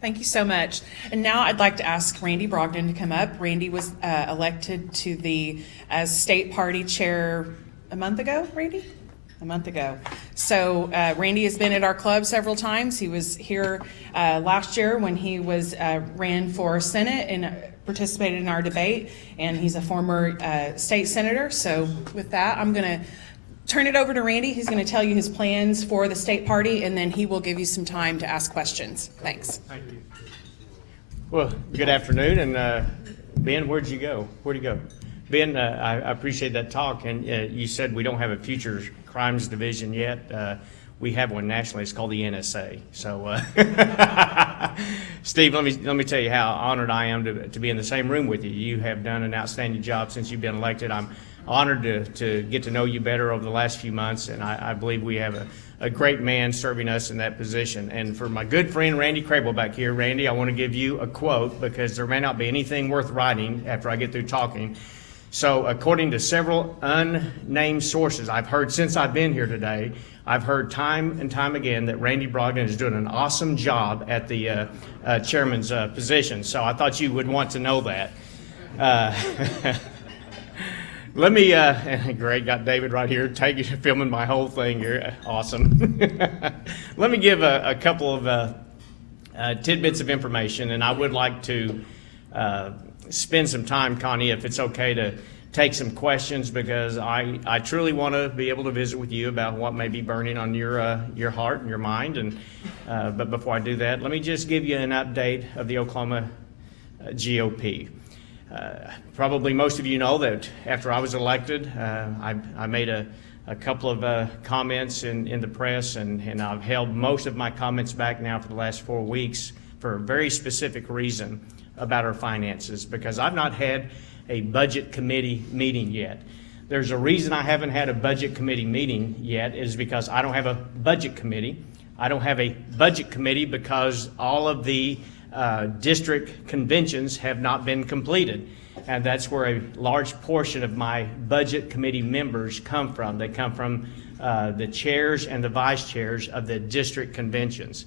Thank you so much. And now I'd like to ask Randy Brogdon to come up. Randy was elected to the as state party chair a month ago, Randy? A month ago. So Randy has been at our club several times. He was here last year when he was ran for Senate and participated in our debate, and he's a former state senator. So with that, I'm going to turn it over to Randy. He's going to tell you his plans for the state party, and then he will give you some time to ask questions. Thanks. Thank you. Well, good afternoon. And Ben, where'd you go? Where'd you go? Ben, I appreciate that talk. And you said we don't have a future crimes division yet. We have one nationally. It's called the NSA. So, Steve, let me tell you how honored I am to be in the same room with you. You have done an outstanding job since you've been elected. I'm honored to get to know you better over the last few months, and I believe we have a great man serving us in that position. And for my good friend Randy Crable back here, Randy, I want to give you a quote because there may not be anything worth writing after I get through talking. So according to several unnamed sources I've heard since I've been here today, I've heard time and time again that Randy Brogdon is doing an awesome job at the chairman's position. So I thought you would want to know that. Let me, great, got David right here, filming my whole thing here, awesome. Let me give a couple of tidbits of information, and I would like to spend some time, Connie, if it's okay, to take some questions, because I truly want to be able to visit with you about what may be burning on your heart and your mind. And but before I do that, let me just give you an update of the Oklahoma GOP. Probably most of you know that after I was elected, I made a couple of comments in the press, and I've held most of my comments back now for the last 4 weeks for a very specific reason about our finances, because I've not had a budget committee meeting yet. There's a reason I haven't had a budget committee meeting yet, is because I don't have a budget committee. I don't have a budget committee because all of the district conventions have not been completed, and that's where a large portion of my budget committee members come from. They come from the chairs and the vice chairs of the district conventions.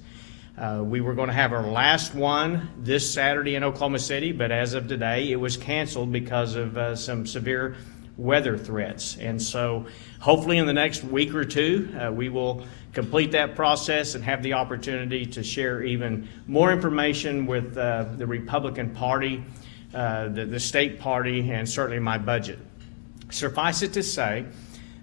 We were going to have our last one this Saturday in Oklahoma City, but as of today it was canceled because of some severe weather threats. And so hopefully in the next week or two we will complete that process and have the opportunity to share even more information with the Republican Party, the state party, and certainly my budget. Suffice it to say,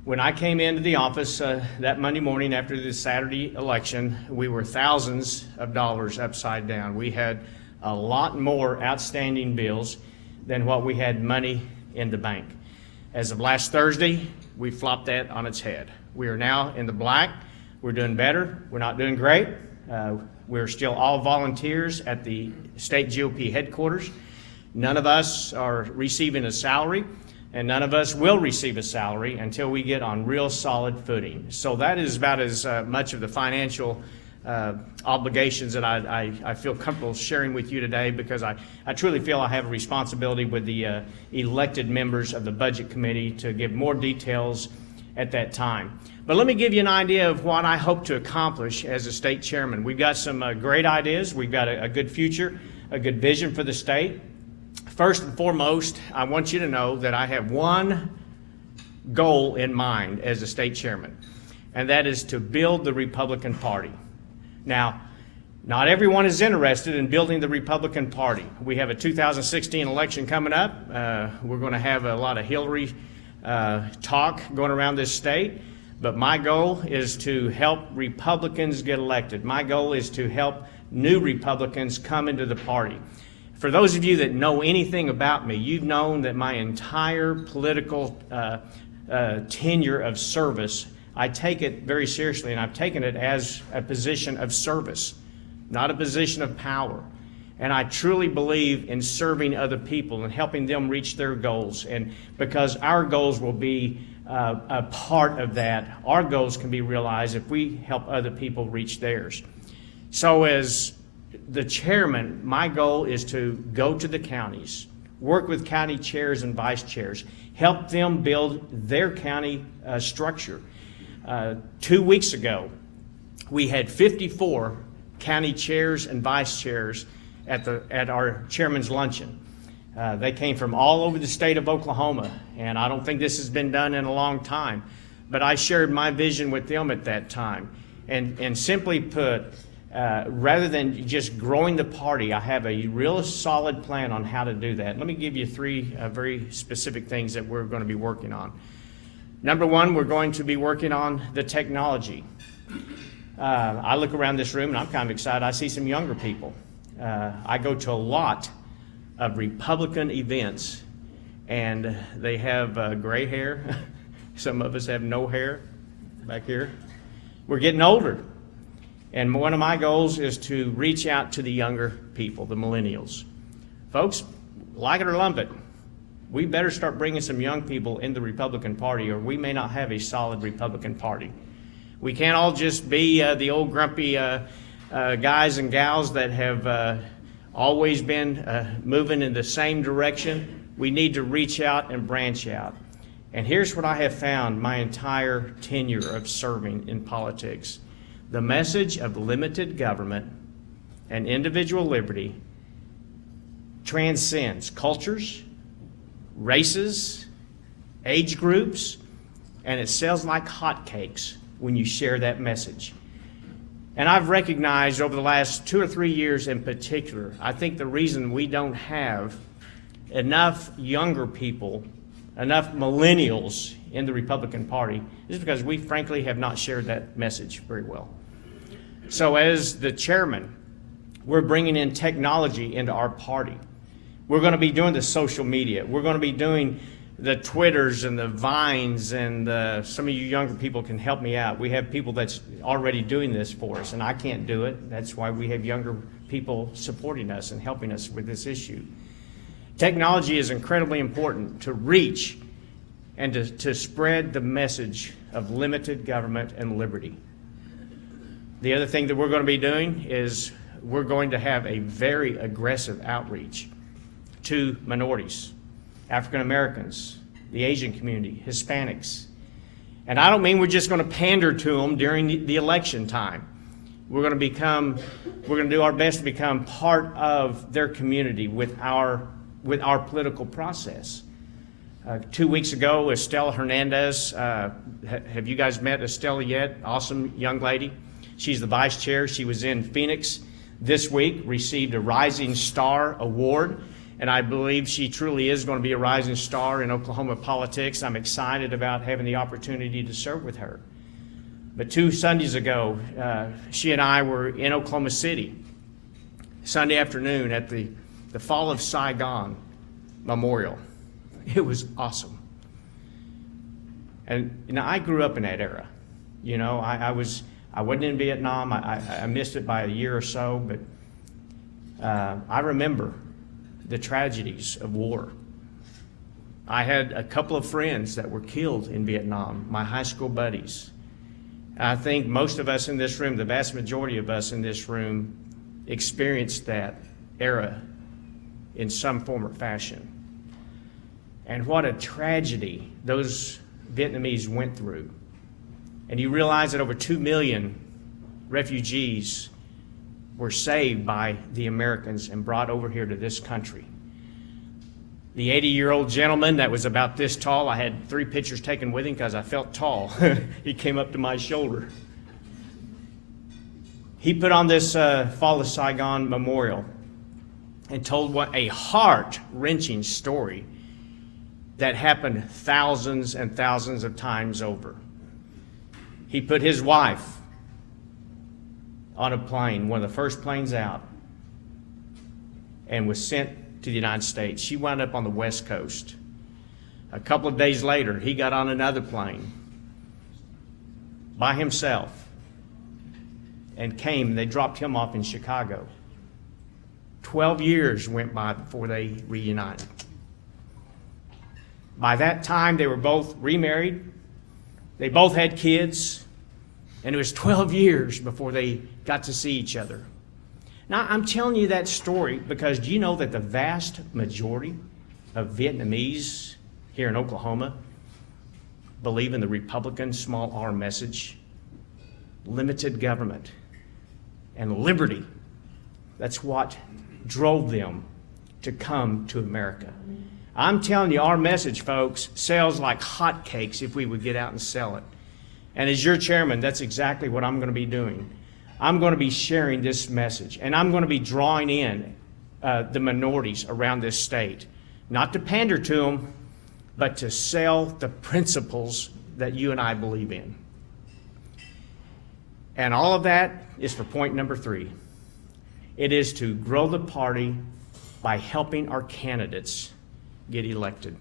when I came into the office that Monday morning after the Saturday election, we were thousands of dollars upside down. We had a lot more outstanding bills than what we had money in the bank. As of last Thursday, we flopped that on its head. We are now in the black. We're doing better. We're not doing great. We're still all volunteers at the state GOP headquarters. None of us are receiving a salary, and none of us will receive a salary until we get on real solid footing. So that is about as much of the financial obligations that I feel comfortable sharing with you today, because I truly feel I have a responsibility with the elected members of the Budget Committee to give more details at that time. But let me give you an idea of what I hope to accomplish as a state chairman. We've got some great ideas. We've got a good future, a good vision for the state. First and foremost, I want you to know that I have one goal in mind as a state chairman, and that is to build the Republican Party. Now, not everyone is interested in building the Republican Party. We have a 2016 election coming up. We're going to have a lot of Hillary talk going around this state, but my goal is to help Republicans get elected. My goal is to help new Republicans come into the party. For those of you that know anything about me, you've known that my entire political tenure of service, I take it very seriously, and I've taken it as a position of service, not a position of power. And I truly believe in serving other people and helping them reach their goals. And because our goals will be a part of that, our goals can be realized if we help other people reach theirs. So as the chairman, my goal is to go to the counties, work with county chairs and vice chairs, help them build their county structure. 2 weeks ago, we had 54 county chairs and vice chairs at our chairman's luncheon. They came from all over the state of Oklahoma, and I don't think this has been done in a long time. But I shared my vision with them at that time. And simply put, rather than just growing the party, I have a real solid plan on how to do that. Let me give you three very specific things that we're going to be working on. Number one, we're going to be working on the technology. I look around this room and I'm kind of excited. I see some younger people. I go to a lot of Republican events, and they have gray hair. Some of us have no hair back here. We're getting older. And one of my goals is to reach out to the younger people, the millennials. Folks, like it or lump it, we better start bringing some young people in the Republican Party, or we may not have a solid Republican Party. We can't all just be the old grumpy guys and gals that have always been moving in the same direction. We need to reach out and branch out. And here's what I have found my entire tenure of serving in politics. The message of limited government and individual liberty transcends cultures, races, age groups, and it sells like hotcakes when you share that message. And I've recognized over the last 2 or 3 years in particular, I think the reason we don't have enough younger people, enough millennials in the Republican Party is because we frankly have not shared that message very well. So as the chairman, we're bringing in technology into our party. We're going to be doing the social media. We're going to be doing the Twitters and the Vines, and some of you younger people can help me out. We have people that's already doing this for us, and I can't do it. That's why we have younger people supporting us and helping us with this issue. Technology is incredibly important to reach and to spread the message of limited government and liberty. The other thing that we're going to be doing is we're going to have a very aggressive outreach to minorities, African Americans, the Asian community, Hispanics. And I don't mean we're just going to pander to them during the election time. We're going to do our best to become part of their community with our political process. 2 weeks ago, Estella Hernandez, have you guys met Estella yet? Awesome young lady. She's the vice chair. She was in Phoenix this week, received a Rising Star Award, and I believe she truly is going to be a rising star in Oklahoma politics. I'm excited about having the opportunity to serve with her. But 2 Sundays ago, she and I were in Oklahoma City, Sunday afternoon at the Fall of Saigon Memorial. It was awesome. And I grew up in that era. I wasn't in Vietnam. I missed it by a year or so, but I remember the tragedies of war. I had a couple of friends that were killed in Vietnam, my high school buddies. I think most of us in this room, the vast majority of us in this room, experienced that era in some form or fashion. And what a tragedy those Vietnamese went through. And you realize that over 2 million refugees were saved by the Americans and brought over here to this country. The 80-year-old gentleman that was about this tall, I had 3 pictures taken with him because I felt tall. He came up to my shoulder. He put on this Fall of Saigon Memorial and told what a heart-wrenching story that happened thousands and thousands of times over. He put his wife on a plane, one of the first planes out, and was sent to the United States. She wound up on the West Coast. A couple of days later, he got on another plane by himself and came. They dropped him off in Chicago. 12 years went by before they reunited. By that time, they were both remarried. They both had kids. And it was 12 years before they got to see each other. Now, I'm telling you that story because do you know that the vast majority of Vietnamese here in Oklahoma believe in the Republican small r message? Limited government and liberty. That's what drove them to come to America. I'm telling you, our message, folks, sells like hotcakes if we would get out and sell it. And as your chairman, that's exactly what I'm going to be doing. I'm going to be sharing this message, and I'm going to be drawing in the minorities around this state, not to pander to them, but to sell the principles that you and I believe in. And all of that is for point number 3. It is to grow the party by helping our candidates get elected.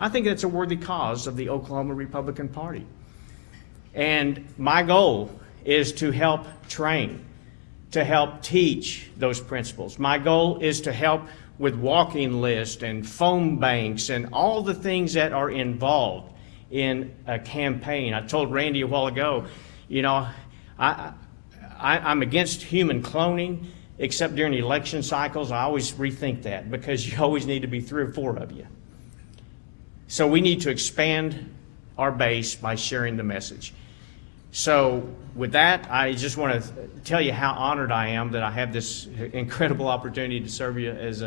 I think that's a worthy cause of the Oklahoma Republican Party. And my goal is to help train, to help teach those principles. My goal is to help with walking lists and phone banks and all the things that are involved in a campaign. I told Randy a while ago, you know, I'm against human cloning, except during election cycles. I always rethink that because you always need to be 3 or 4 of you. So we need to expand our base by sharing the message. So with that, I just want to tell you how honored I am that I have this incredible opportunity to serve you as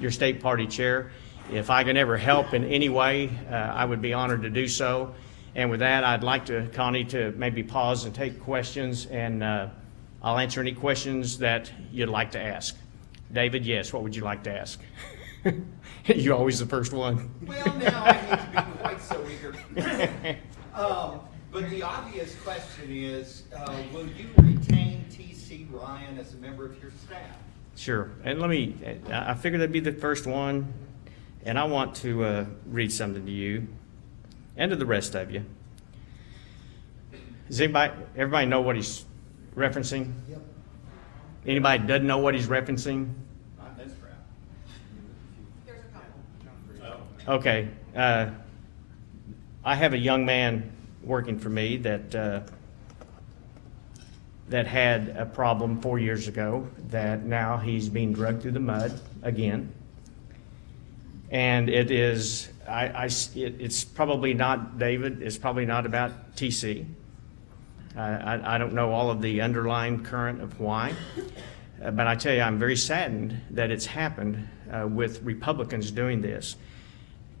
your state party chair. If I can ever help in any way, I would be honored to do so. And with that, I'd like to, Connie, to maybe pause and take questions, and I'll answer any questions that you'd like to ask. David, yes, what would you like to ask? You're always the first one. Well, now I hate to be quite so eager. But the obvious question is, will you retain T.C. Ryan as a member of your staff? Sure. And I figured I'd be the first one, and I want to read something to you and to the rest of you. Does everybody know what he's referencing? Yep. Anybody doesn't know what he's referencing? Not this crowd. There's a couple. Okay. I have a young man working for me that had a problem 4 years ago that now he's being dragged through the mud again. And it is, it's probably not David, it's probably not about TC. I don't know all of the underlying current of why, but I tell you, I'm very saddened that it's happened with Republicans doing this.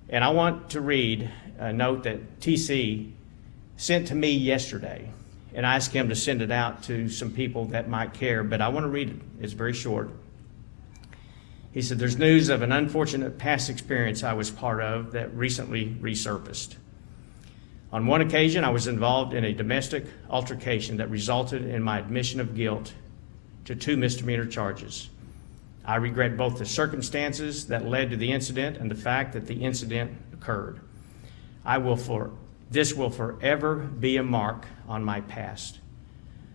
And I want to read a note that TC sent to me yesterday, and I asked him to send it out to some people that might care, but I want to read it. It's very short. He said, "There's news of an unfortunate past experience I was part of that recently resurfaced. On one occasion, I was involved in a domestic altercation that resulted in my admission of guilt to 2 misdemeanor charges. I regret both the circumstances that led to the incident and the fact that the incident occurred. This will forever be a mark on my past.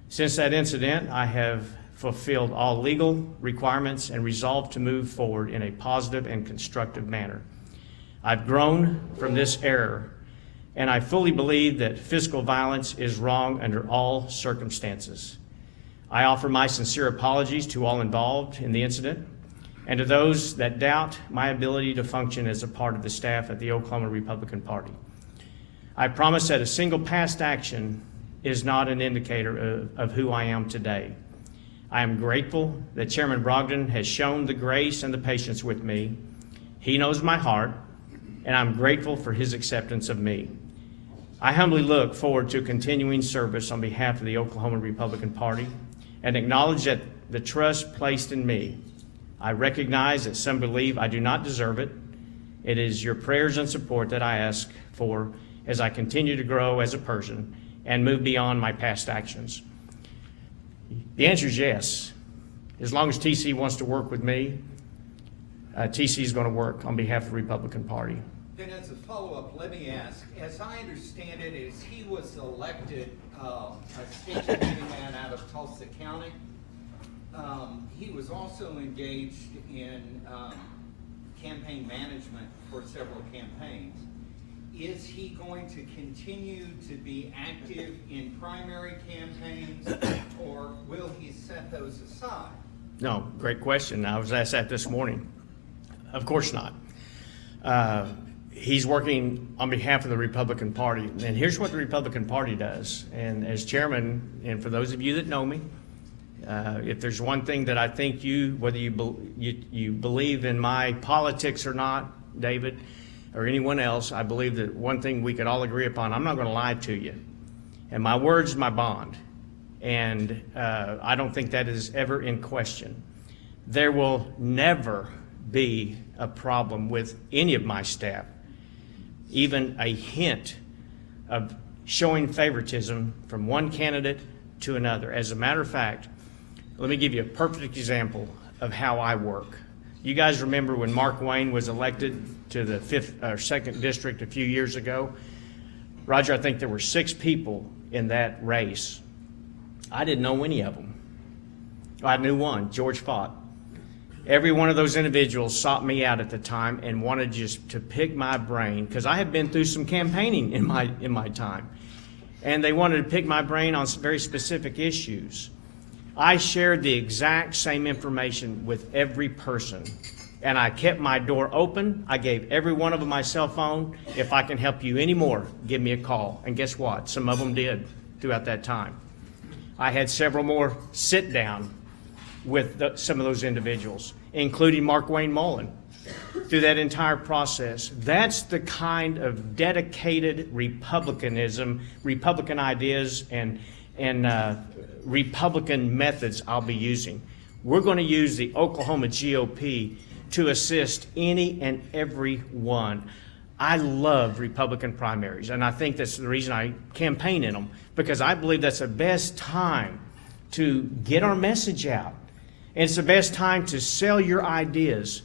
Since that incident, I have fulfilled all legal requirements and resolved to move forward in a positive and constructive manner. I've grown from this error, and I fully believe that physical violence is wrong under all circumstances. I offer my sincere apologies to all involved in the incident and to those that doubt my ability to function as a part of the staff at the Oklahoma Republican Party. I promise that a single past action is not an indicator of who I am today. I am grateful that Chairman Brogdon has shown the grace and the patience with me. He knows my heart, and I'm grateful for his acceptance of me. I humbly look forward to continuing service on behalf of the Oklahoma Republican Party and acknowledge that the trust placed in me. I recognize that some believe I do not deserve it. It is your prayers and support that I ask for as I continue to grow as a person and move beyond my past actions." The answer is yes. As long as TC wants to work with me, TC is going to work on behalf of the Republican Party. Then as a follow-up, let me ask, as I understand it, as he was elected a state committee man out of Tulsa County, he was also engaged in campaign management for several campaigns. Is he going to continue to be active in primary campaigns, or will he set those aside? No, great question. I was asked that this morning. Of course not. He's working on behalf of the Republican Party. And here's what the Republican Party does. And as chairman, and for those of you that know me, If there's one thing that I think whether you believe in my politics or not, David, or anyone else, I believe that one thing we could all agree upon, I'm not going to lie to you. And my word's my bond. And I don't think that is ever in question. There will never be a problem with any of my staff, even a hint of showing favoritism from one candidate to another. As a matter of fact, let me give you a perfect example of how I work. You guys remember when Mark Wayne was elected to the 2nd District a few years ago? Roger, I think there were 6 people in that race. I didn't know any of them. I knew one, George Fott. Every one of those individuals sought me out at the time and wanted just to pick my brain, because I had been through some campaigning in my time. And they wanted to pick my brain on some very specific issues. I shared the exact same information with every person, and I kept my door open. I gave every one of them my cell phone. If I can help you anymore, give me a call. And guess what? Some of them did throughout that time. I had several more sit down with some of those individuals, including Mark Wayne Mullen, through that entire process. That's the kind of dedicated Republicanism, Republican ideas, and Republican methods I'll be using. We're going to use the Oklahoma GOP to assist any and every one. I love Republican primaries, and I think that's the reason I campaign in them, because I believe that's the best time to get our message out. And it's the best time to sell your ideas.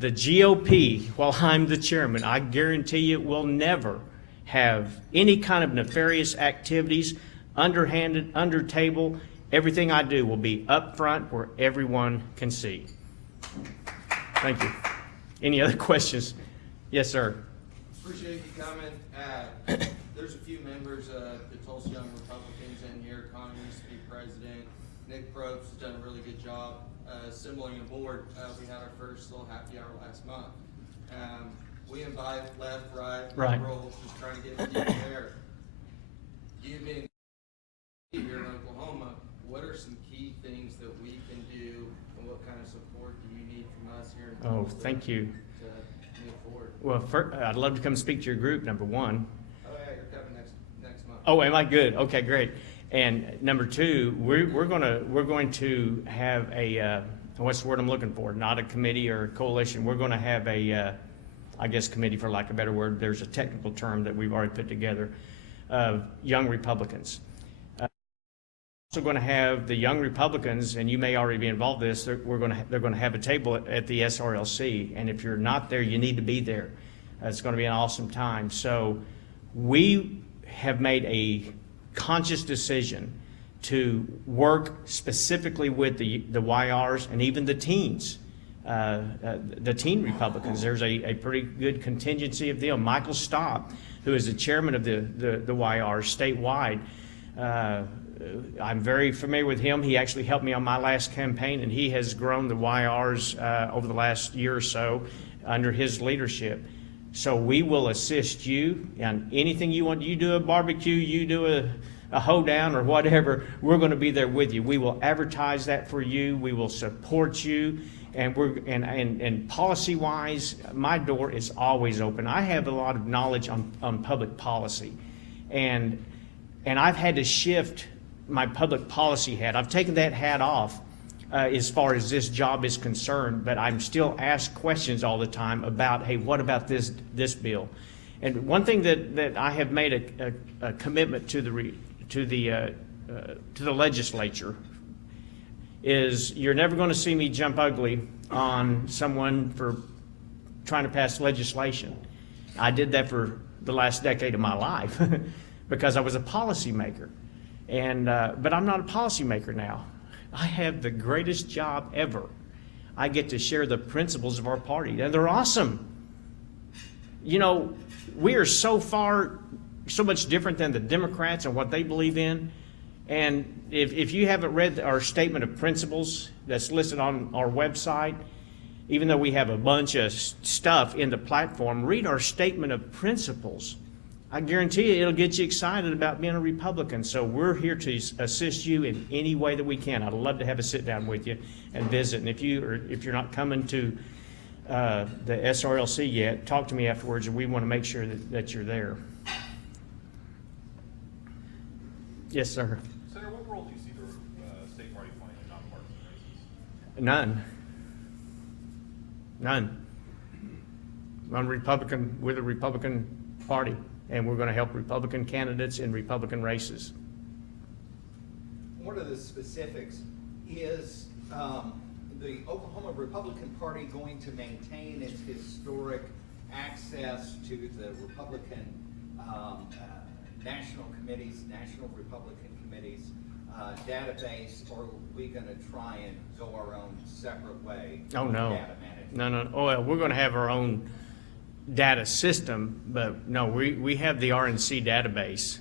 The GOP, while I'm the chairman, I guarantee you will never have any kind of nefarious activities, underhanded, under table. Everything I do will be up front where everyone can see. Thank you. Any other questions? Yes, sir. Appreciate you coming. There's a few members of the Tulsa Young Republicans in here. Connie used to be president. Nick Probst has done a really good job assembling a board. We had our first little happy hour last month. We invite left, right, roll, just trying to get people there. You being here in Oklahoma, what are some key things that we can do, and what kind of support do you need from us here in Tulsa? Oh, thank you. To move forward? Well, I'd love to come speak to your group, number one. Oh yeah, you're coming next month. Oh, am I good? Okay, great. And number two, we're going to have a what's the word I'm looking for? Not a committee or a coalition. We're going to have a I guess committee, for lack of a better word. There's a technical term that we've already put together of young Republicans. Also going to have the young Republicans, and you may already be involved in this. They're going to have a table at the SRLC, and if you're not there, you need to be there. It's going to be an awesome time. So we have made a conscious decision to work specifically with the YRs and even the teens, the teen Republicans. There's a pretty good contingency of them. Michael Staub, who is the chairman of the YRs statewide, I'm very familiar with him. He actually helped me on my last campaign, and he has grown the YRs over the last year or so under his leadership. So we will assist you in anything you want. You do a barbecue, you do a hoedown or whatever, we're going to be there with you. We will advertise that for you. We will support you. And policy-wise, my door is always open. I have a lot of knowledge on public policy. And I've had to shift my public policy hat. I've taken that hat off as far as this job is concerned, but I'm still asked questions all the time about, hey, what about this bill? And one thing that I have made a commitment to the legislature is you're never going to see me jump ugly on someone for trying to pass legislation. I did that for the last decade of my life because I was a policymaker. But I'm not a policymaker now. I have the greatest job ever. I get to share the principles of our party, and they're awesome. You know, we are so much different than the Democrats and what they believe in. And if you haven't read our statement of principles that's listed on our website, even though we have a bunch of stuff in the platform, read our statement of principles. I guarantee you it'll get you excited about being a Republican. So we're here to assist you in any way that we can. I'd love to have a sit down with you and visit. And if you're not coming to the SRLC yet, talk to me afterwards, and we want to make sure that you're there. Yes, sir. Senator, what role do you see the state party playing in nonpartisan races? None. I'm Republican with the Republican Party, and we're going to help Republican candidates in Republican races. One of the specifics is the Oklahoma Republican Party going to maintain its historic access to the Republican national committees, national Republican committees database, or are we going to try and go our own separate way? Oh, no. Data management? No. Oh, well, we're going to have our own data system, but no, we have the RNC database.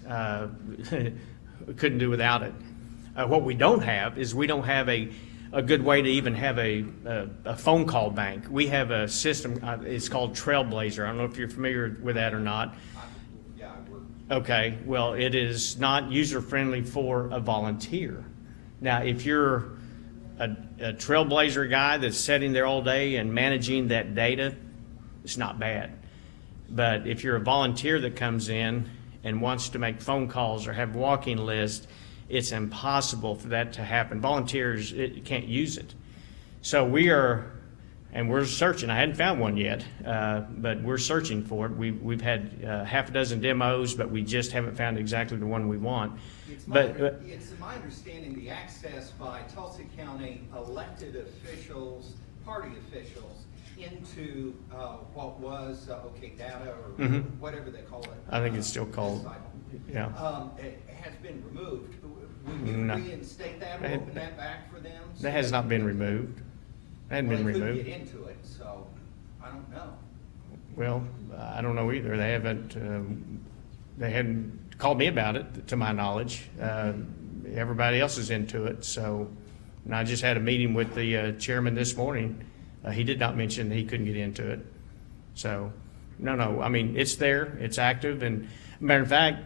We couldn't do without it. What we don't have is we don't have a good way to even have a phone call bank. We have a system, it's called Trailblazer. I don't know if you're familiar with that or not. Yeah, we're. Okay, well, it is not user-friendly for a volunteer. Now, if you're a Trailblazer guy that's sitting there all day and managing that data, it's not bad. But if you're a volunteer that comes in and wants to make phone calls or have walking lists, it's impossible for that to happen. Volunteers can't use it. So we're searching. I hadn't found one yet, but we're searching for it. We've had half a dozen demos, but we just haven't found exactly the one we want. It's my understanding the access by Tulsa County elected officials, party officials, into what was OKGOP or whatever they call it. I think it's still called, yeah. It has been removed. Would you No. reinstate that or open that back for them? That has not been removed. It hadn't been Well, they removed. couldn't get into it, so I don't know. Well, I don't know either. They hadn't called me about it, to my knowledge. Everybody else is into it, so, and I just had a meeting with the chairman this morning. He did not mention he couldn't get into it. So, no, I mean, it's there, it's active, and matter of fact,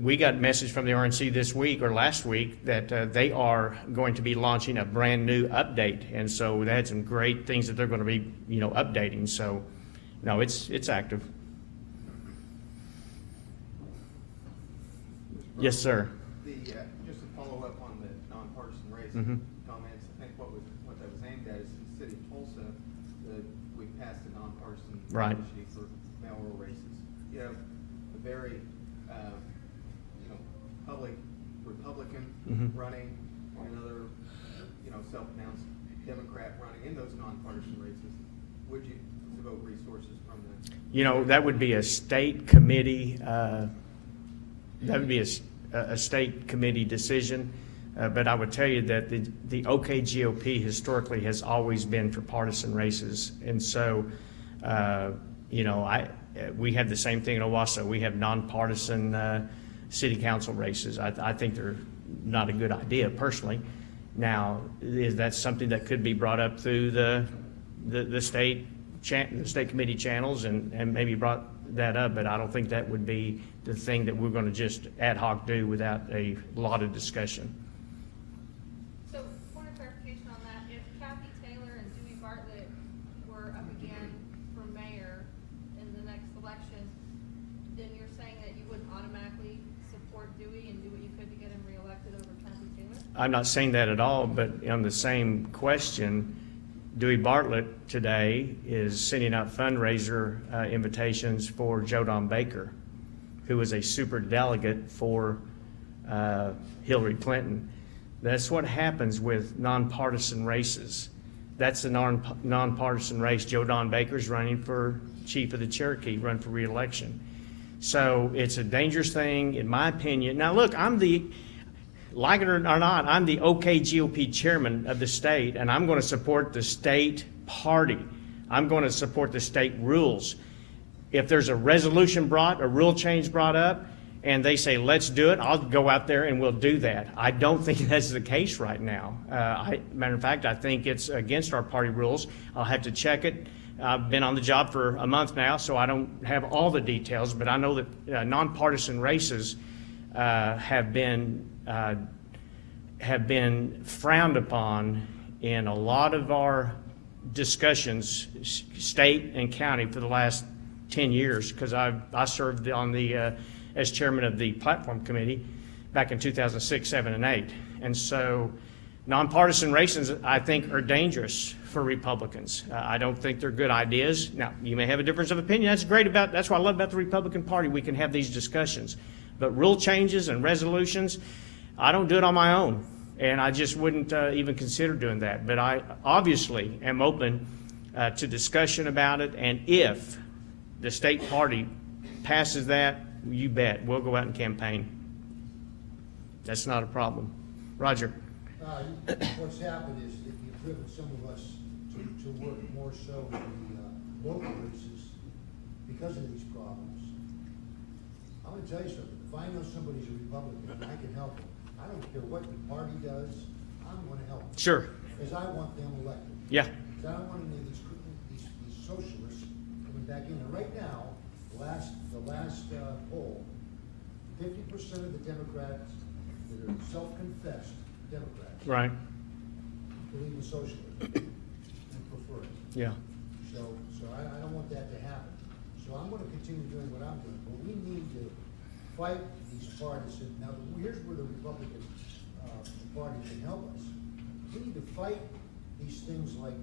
we got a message from the RNC this week or last week that they are going to be launching a brand new update, and so they had some great things that they're going to be, updating. So, no, it's active. Yes, sir. Just to follow up on the nonpartisan race comments, I think what that was aimed at is the city of Tulsa, we passed a nonpartisan Right. initiative for mayoral races. You have a very, public Republican running, and another, self-announced Democrat running in those nonpartisan races. Would you devote resources from the? That would be a state committee, that would be a state committee decision. But I would tell you that the OKGOP historically has always been for partisan races. And so, we have the same thing in Owasso. We have nonpartisan city council races. I think they're not a good idea personally. Now, is that something that could be brought up through the state committee channels and maybe brought that up, but I don't think that would be the thing that we're going to just ad hoc do without a lot of discussion. So, point of clarification on that, if Kathy Taylor and Dewey Bartlett were up again for mayor in the next election, then you're saying that you wouldn't automatically support Dewey and do what you could to get him reelected over Kathy Taylor? I'm not saying that at all, but on the same question, Dewey Bartlett today is sending out fundraiser invitations for Joe Don Baker, who was a super delegate for Hillary Clinton. That's what happens with nonpartisan races. That's a nonpartisan race. Joe Don Baker's running for chief of the Cherokee, run for re-election. So it's a dangerous thing, in my opinion. Now, look, like it or not, I'm the OKGOP chairman of the state, and I'm going to support the state party. I'm going to support the state rules. If there's a resolution a rule change brought up, and they say, let's do it, I'll go out there and we'll do that. I don't think that's the case right now. Matter of fact, I think it's against our party rules. I'll have to check it, I've been on the job for a month now, so I don't have all the details, but I know that nonpartisan races have been frowned upon in a lot of our discussions, state and county, for the last 10 years, because I served on the as chairman of the platform committee back in 2006, 7, and 8. And so nonpartisan races, I think, are dangerous for Republicans. I don't think they're good ideas. Now, you may have a difference of opinion. That's great that's what I love about the Republican Party. We can have these discussions. But rule changes and resolutions, I don't do it on my own. And I just wouldn't even consider doing that. But I obviously am open to discussion about it. And if the state party passes that, you bet, we'll go out and campaign. That's not a problem. Roger. What's happened is that you've driven some of us to work more so in the local races because of these problems. I'm gonna tell you something, if I know somebody's a Republican and I can help them, I don't care what the party does, I'm gonna help them. Sure. Because I want them elected. Yeah. Because I don't want any of these socialists coming back in. And right now, the last poll, 50% of the Democrats that are self-confessed Democrats Right. believe in socialism and prefer it. Yeah. So I don't want that to happen. So I'm gonna continue doing what I'm doing, but we need to fight these partisan. Now, here's where the Republican Party can help us. We need to fight these things like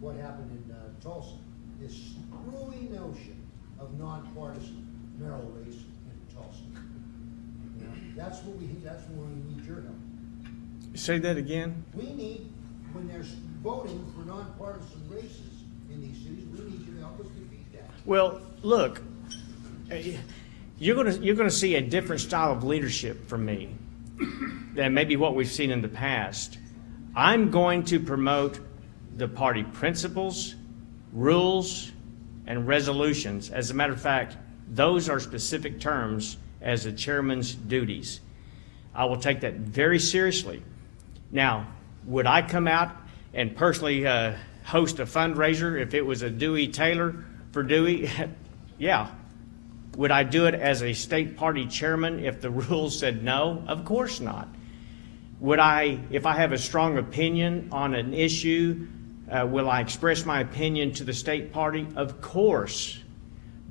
what happened in Tulsa. This screwy notion of nonpartisan mayoral race in Tulsa. You know, that's where we need your help. Say that again. We need, when there's voting for nonpartisan races in these cities, we need you to help us defeat that. Well, look, you're gonna see a different style of leadership from me than maybe what we've seen in the past. I'm going to promote the party principles, rules, and resolutions. As a matter of fact, those are specific terms as a chairman's duties. I will take that very seriously. Now, would I come out and personally host a fundraiser if it was a Dewey Taylor for Dewey? Yeah. Would I do it as a state party chairman if the rules said no? Of course not. Would I, if I have a strong opinion on an issue, will I express my opinion to the state party? Of course.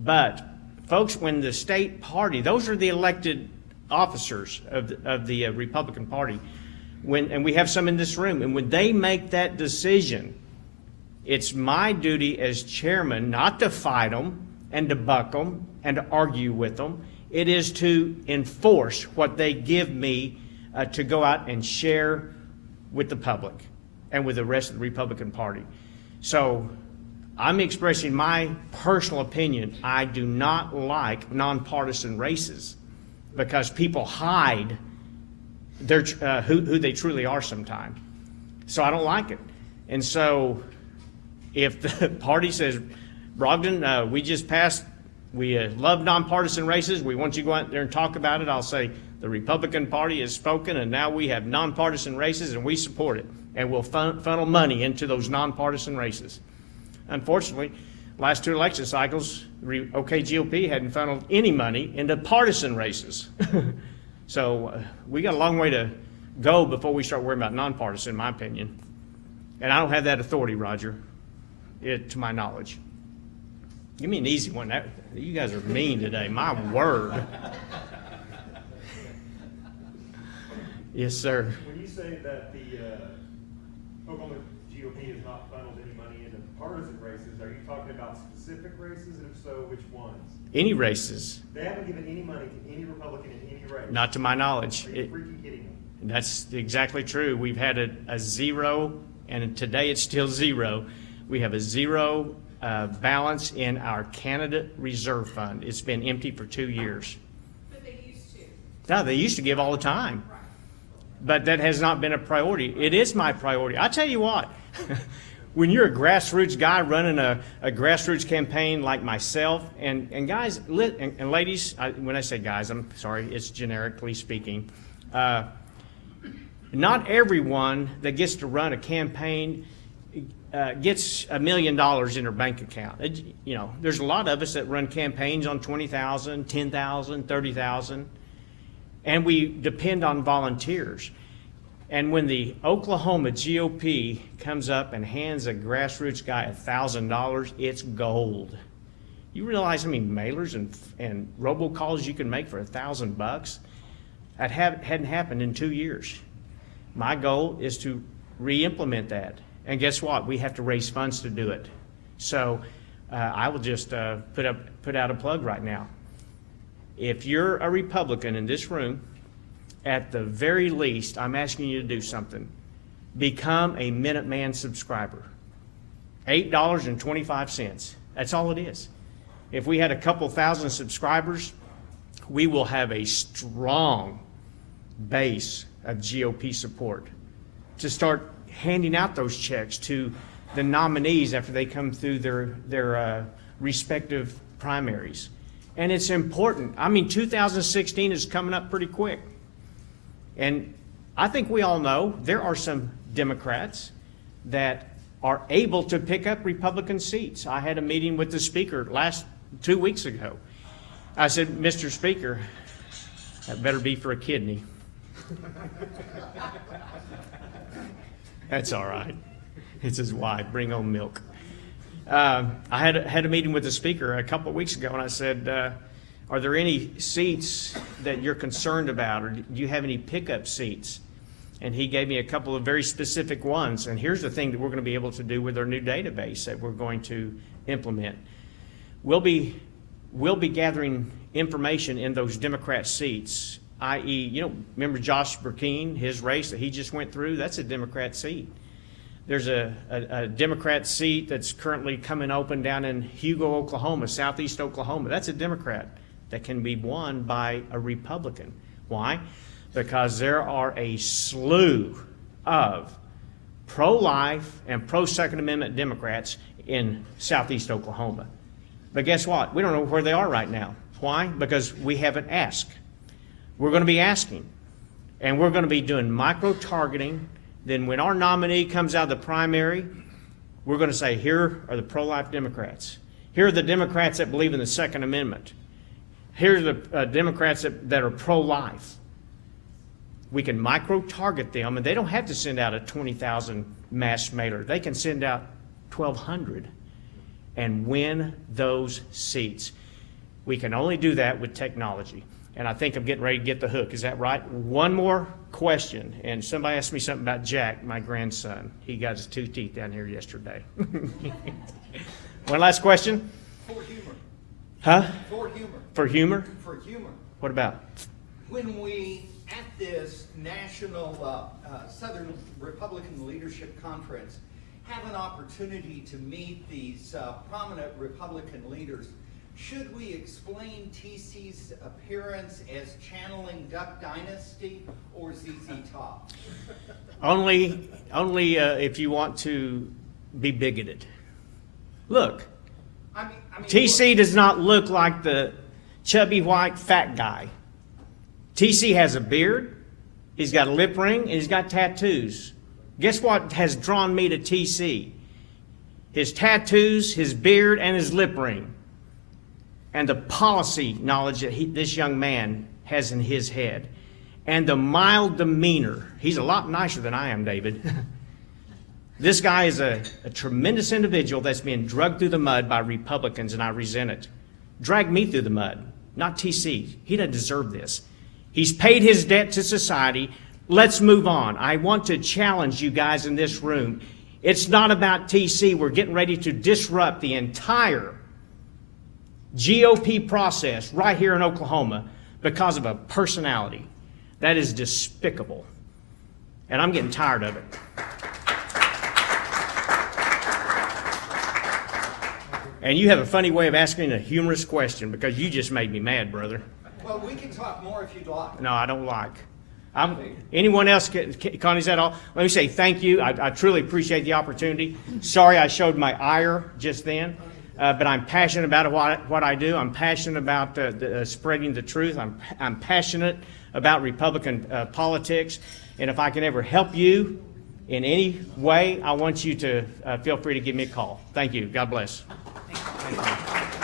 But folks, when the state party, those are the elected officers of the Republican Party, and we have some in this room, and when they make that decision, it's my duty as chairman not to fight them and to buck them and to argue with them. It is to enforce what they give me to go out and share with the public and with the rest of the Republican Party. So I'm expressing my personal opinion. I do not like nonpartisan races because people hide their who they truly are sometimes. So I don't like it. And so if the party says, Brogdon, we just passed, we love nonpartisan races, we want you to go out there and talk about it, I'll say, the Republican Party has spoken, and now we have nonpartisan races, and we support it. And we'll funnel money into those nonpartisan races. Unfortunately, last 2 election cycles, OKGOP hadn't funneled any money into partisan races. So we got a long way to go before we start worrying about nonpartisan, in my opinion. And I don't have that authority, Roger, to my knowledge. Give me an easy one. You guys are mean today. My word. Yes, sir. When you say that the Oklahoma GOP has not funneled any money into partisan races, are you talking about specific races, and if so, which ones? Any races. They haven't given any money to any Republican in any race. Not to my knowledge. Are you freaking kidding me? That's exactly true. We've had a zero, and today it's still zero. We have a zero balance in our candidate reserve fund. It's been empty for 2 years. But they used to. No, they used to give all the time. But that has not been a priority. It is my priority. I tell you what, when you're a grassroots guy running a grassroots campaign like myself, and guys and ladies, when I say guys, I'm sorry, it's generically speaking. Not everyone that gets to run a campaign gets $1 million in their bank account. You know, there's a lot of us that run campaigns on 20,000, 10,000, 30,000, and we depend on volunteers. And when the Oklahoma GOP comes up and hands a grassroots guy $1,000, it's gold. You realize how many mailers and robocalls you can make for $1,000? That hadn't happened in 2 years. My goal is to re-implement that. And guess what? We have to raise funds to do it. So I will just put out a plug right now. If you're a Republican in this room, at the very least, I'm asking you to do something. Become a Minuteman subscriber. $8.25. That's all it is. If we had a couple thousand subscribers, we will have a strong base of GOP support to start handing out those checks to the nominees after they come through their respective primaries. And it's important. I mean, 2016 is coming up pretty quick. And I think we all know there are some Democrats that are able to pick up Republican seats. I had a meeting with the Speaker 2 weeks ago. I said, Mr. Speaker, that better be for a kidney. That's all right. It's his wife. Bring on milk. I had a meeting with the Speaker a couple of weeks ago, and I said, are there any seats that you're concerned about, or do you have any pickup seats? And he gave me a couple of very specific ones. And here's the thing that we're going to be able to do with our new database that we're going to implement. We'll be gathering information in those Democrat seats, i.e., you know, remember Josh Burkeen, his race that he just went through? That's a Democrat seat. There's a Democrat seat that's currently coming open down in Hugo, Oklahoma, southeast Oklahoma. That's a Democrat that can be won by a Republican. Why? Because there are a slew of pro-life and pro-Second Amendment Democrats in southeast Oklahoma. But guess what? We don't know where they are right now. Why? Because we haven't asked. We're going to be asking. And we're going to be doing micro-targeting. Then when our nominee comes out of the primary, we're going to say, here are the pro-life Democrats. Here are the Democrats that believe in the Second Amendment. Here's the Democrats that are pro-life. We can micro-target them, and they don't have to send out a 20,000 mass mailer. They can send out 1,200 and win those seats. We can only do that with technology. And I think I'm getting ready to get the hook. Is that right? One more question. And somebody asked me something about Jack, my grandson. He got his 2 teeth down here yesterday. One last question? For humor. Huh? For humor. For humor? For humor. What about? When we, at this national Southern Republican Leadership Conference, have an opportunity to meet these prominent Republican leaders, should we explain TC's appearance as channeling Duck Dynasty or ZZ Top? Only if you want to be bigoted. Look, I mean, TC does not look like the chubby white fat guy. TC has a beard, he's got a lip ring, and he's got tattoos. Guess what has drawn me to TC? His tattoos, his beard, and his lip ring. And the policy knowledge that this young man has in his head. And the mild demeanor. He's a lot nicer than I am, David. This guy is a tremendous individual that's being drugged through the mud by Republicans, and I resent it. Drag me through the mud, not TC. He doesn't deserve this. He's paid his debt to society. Let's move on. I want to challenge you guys in this room. It's not about TC. We're getting ready to disrupt the entire GOP process right here in Oklahoma because of a personality. That is despicable. And I'm getting tired of it. And you have a funny way of asking a humorous question because you just made me mad, brother. well, we can talk more if you'd like. No, I don't like. Anyone else, Connie, is that all? Let me say thank you. I truly appreciate the opportunity. Sorry I showed my ire just then, but I'm passionate about what I do. I'm passionate about spreading the truth. I'm passionate about Republican politics. And if I can ever help you in any way, I want you to feel free to give me a call. Thank you. God bless. Thank you.